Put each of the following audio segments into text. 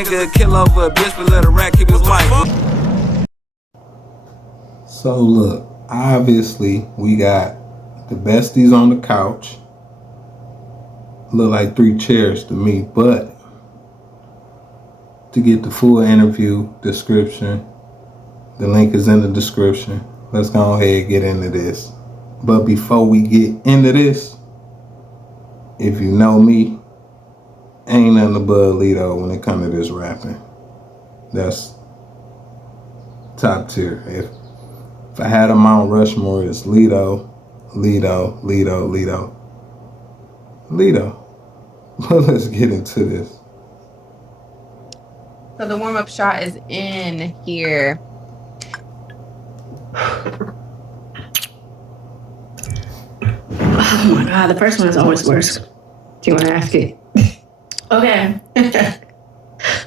Nigga kill over a bitch, but let a rat keep his wife. So look, obviously we got the besties on the couch. Look like 3 chairs to me, but to get the full interview description, the link is in the description. Let's go ahead and get into this. But before we get into this, if you know me, ain't nothing above Lito when it comes to this rapping. That's top tier. If I had a Mount Rushmore, it's Lito. But let's get into this. So the warm-up shot is in here. Oh my God, the first one is always worse. Do you want to ask it? Okay.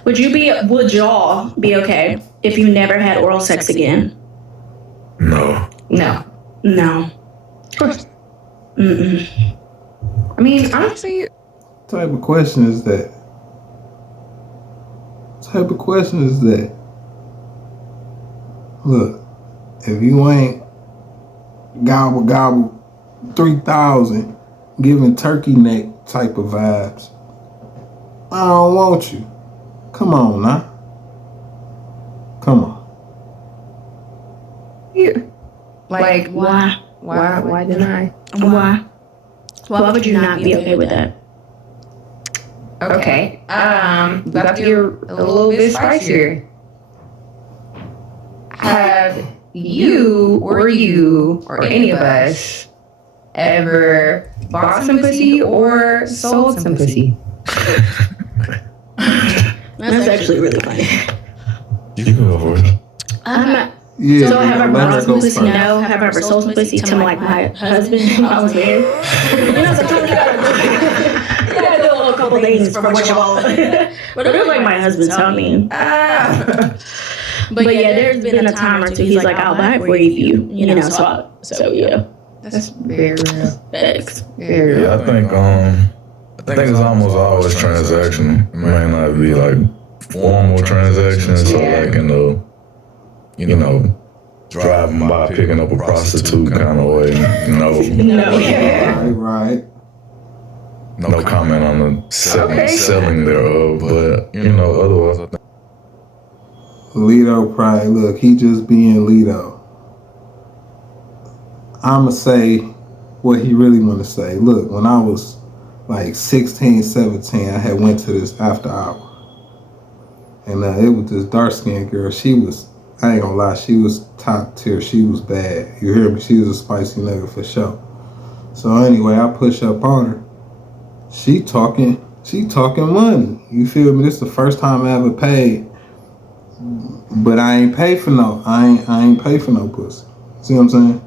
Would y'all be okay if you never had oral sex again? No. No. Of course. I mean, honestly, What type of question is that? Look, if you ain't gobble 3,000 giving turkey neck type of vibes, I don't want you. Come on now. Come on. like Why? why didn't I? Why? Why would you not be okay with that? Okay. We have to get a little bit spicier. Have you or any of us ever bought some pussy or sold some pussy? That's actually really funny. You can go for it. Yeah, So have I bought some pussy? first. No. Have I ever sold some pussy to like my husband when I was married? Sometimes you gotta do a little couple things for what you want. But it was like my husband, so I mean. But yeah, there's been a time or two he's like, I'll buy it for you, so yeah. That's very real. Thanks. Very real. Yeah, I think it's almost always transactional. It might not be like formal transactions, so like driving by, picking up a prostitute kind of way. Right. No comment on the selling thereof, but otherwise I think Lito probably, look, he just being Lito. I'ma say what he really want to say. Look, when I was like 16, 17, I had went to this after hour. And it was this dark-skinned girl. She was, I ain't gonna lie, she was top tier. She was bad. You hear me? She was a spicy nigga for sure. So anyway, I push up on her. She talking money. You feel me? This is the first time I ever paid. But I ain't pay for no pussy. See what I'm saying?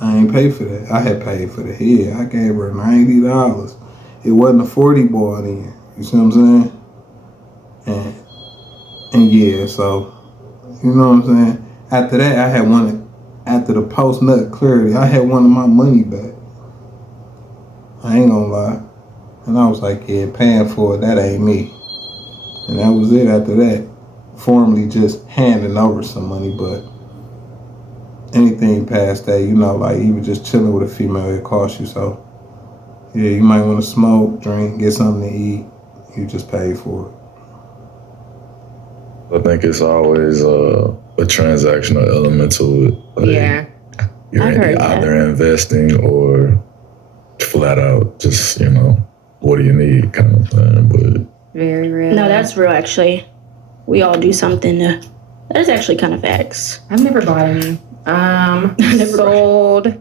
I ain't pay for that. I had paid for the head. I gave her $90. It wasn't a 40 ball then. You see what I'm saying? And yeah, so you know what I'm saying? After that, after the post nut clarity, I had wanted my money back. I ain't gonna lie. And I was like, yeah, paying for it, that ain't me. And that was it after that. Formally just handing over some money, but anything past that, like even just chilling with a female, it costs you. So yeah, you might want to smoke, drink, get something to eat. You just pay for it. I think it's always a transactional element to it. Yeah. You're either investing or flat out just, what do you need kind of thing. But Very real. No, that's real actually. We all do something that's actually kind of facts. I've never bought any. Sold.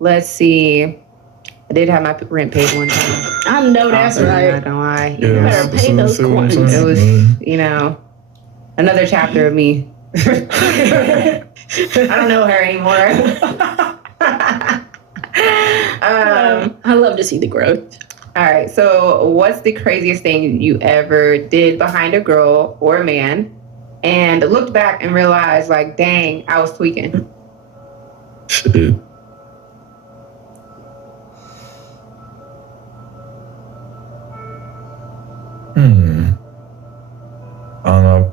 Let's see. I did have my rent paid one time. I know that's right. I'm not gonna lie. You better pay those coins. It was, another chapter of me. I don't know her anymore. I love to see the growth. All right. So, what's the craziest thing you ever did behind a girl or a man, and looked back and realized, like, dang, I was tweaking? shit.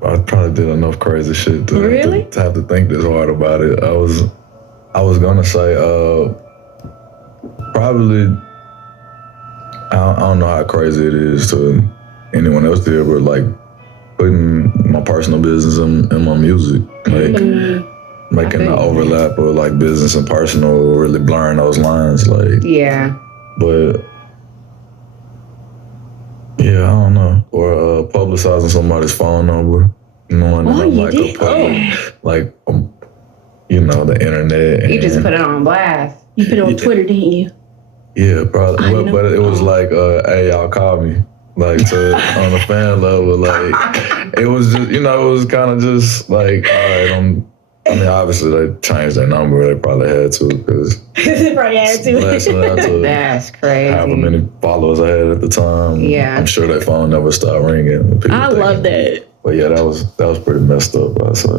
I probably did enough crazy shit to have to think this hard about it. I was gonna say probably I don't know how crazy it is to anyone else there, but like putting my personal business in my music, like making the overlap of like business and personal, really blurring those lines, like But yeah, I don't know, or publicizing somebody's phone number, knowing that I'm like a public, like you know, the internet. You just put it on blast. You put it on Twitter, didn't you? Yeah, probably. But it was like, hey, y'all call me. Like, on the fan level, like, it was just, you know, it was kind of just like, all right, I mean, obviously they changed their number. They probably had to, because they probably had to. That's crazy. However many followers I had at the time. Yeah. I'm sure their phone never stopped ringing. I love that. But yeah, that was pretty messed up, I say.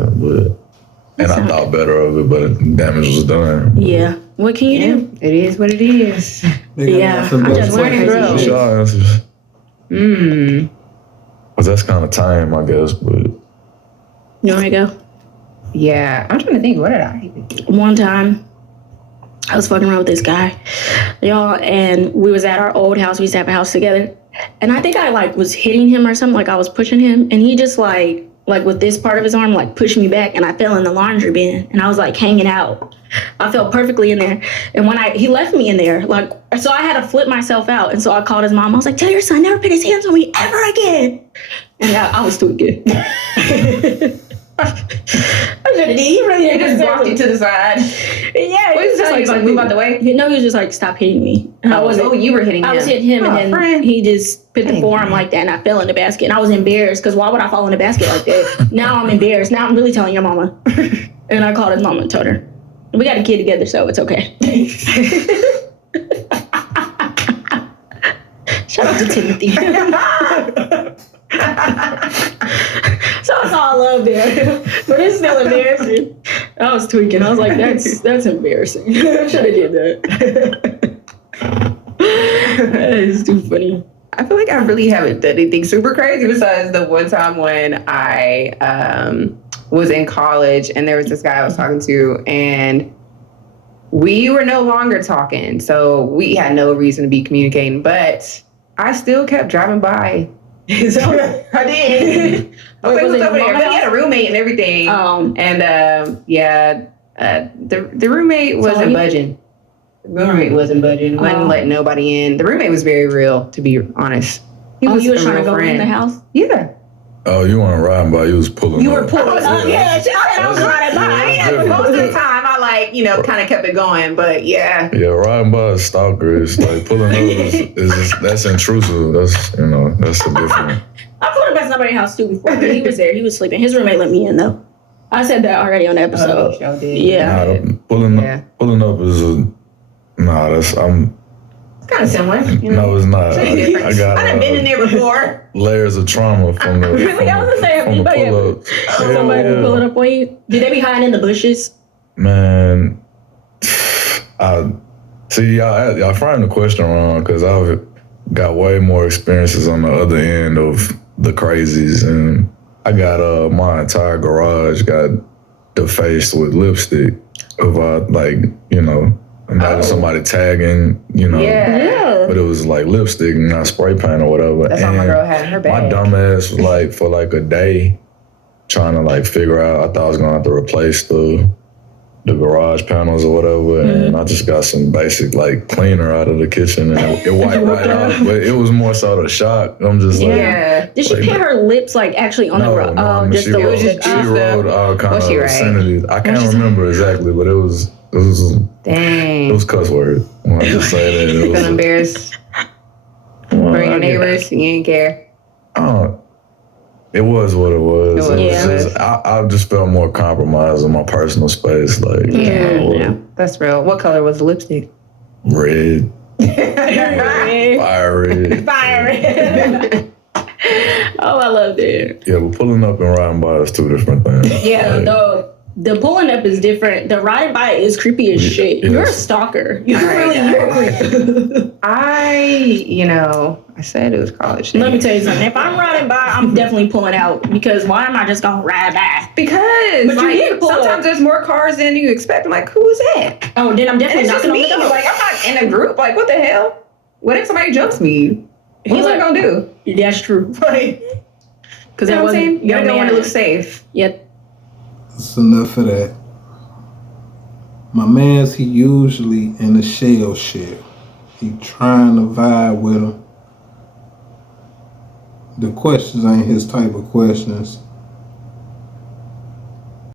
And I thought better of it, but damage was done. Yeah. What can you do? It is what it is. Yeah. I'm just learning, bro. What's your answers? Because that's kind of time, I guess, but... You want me to go? Yeah. I'm trying to think, what did I even do? One time, I was fucking around with this guy, y'all, and we was at our old house. We used to have a house together. And I think I, like, was hitting him or something, like I was pushing him, and he just, like with this part of his arm, like, pushed me back, and I fell in the laundry bin, and I was, like, hanging out. I fell perfectly in there. And when he left me in there, like, so I had to flip myself out. And so I called his mom. I was like, tell your son never put his hands on me ever again. And I was tweaking. I should have. He really just walked you to the side. Yeah. He was just like move out the way? You know, he was just like, stop hitting me. And I wasn't. Oh, you were hitting him. I was hitting him, and then he just put the forearm like that, and I fell in the basket. And I was embarrassed, because why would I fall in the basket like that? Now I'm embarrassed. Now I'm really telling your mama. And I called his mama and told her. We got a kid together, so it's okay. Shout out to Timothy. So it's all love there. But it's still embarrassing. I was tweaking. I was like, that's embarrassing. I should have did that. That is too funny. I feel like I really haven't done anything super crazy besides the one time when I was in college, and there was this guy I was talking to, and we were no longer talking. So we had no reason to be communicating, but I still kept driving by. So I did. I was like, what's over there? But he had a roommate and everything. The roommate wasn't budging. The roommate wasn't budging. Wouldn't let nobody in. The roommate was very real, to be honest. You were trying to go in the house? Yeah. Oh, you weren't riding by, you was pulling up. You were pulling up. Yeah, she said I was riding by. Yeah, most of the time I kind of kept it going, but yeah. Yeah, riding by a stalker is like pulling up is that's intrusive. That's, you know, that's a different. I pulled up at somebody's house too before, but he was there. He was sleeping. His roommate let me in though. I said that already on the episode. Oh, did. Yeah. Nah, pulling up is kind of similar. You know? No, it's not. I done been in there before. Layers of trauma from the really? I was gonna say, anybody somebody pull it up on you? Did they be hiding in the bushes? Man, y'all framed the question wrong, because I've got way more experiences on the other end of the crazies, and I got my entire garage got defaced with lipstick of imagine somebody tagging, Yeah. But it was like lipstick, not spray paint or whatever. That's all my girl had in her bag. My dumb ass was like, for like a day, trying to like figure out, I thought I was gonna have to replace the garage panels or whatever, and I just got some basic like cleaner out of the kitchen, and it wiped right off. But it was more so the shock. I'm just like, did she paint her lips like actually on the road? She wrote all kind of obscenities. I can't remember exactly, but it was dang. It was cuss word. When I just say that, it was embarrassed. For your neighbors, you didn't care. It was what it was. I just felt more compromised in my personal space. Like, that's real. What color was the lipstick? Red. Fire red. Fire red. Oh, I love that. Yeah, but pulling up and riding by is two different things. Yeah, no. The pulling up is different. The riding by is creepy as shit. Yes. You're a stalker. You're Right, you're a creep. I said it was college. Let me tell you something. If I'm riding by, I'm definitely pulling out because why am I just gonna ride by? Because But you like, need to pull sometimes up. there's more cars than you expect. I'm like, who is that? Oh, then I'm And definitely it's just knocking on me. the door. Like, I'm not in a group. Like, what the hell? What if somebody jumps me? What was I gonna do? That's true. Like, Because you know that what I'm saying? wasn't You gotta go when it looks safe. Yep. It's enough of that. My man's, he usually in the shell shit. He trying to vibe with him. The questions ain't his type of questions.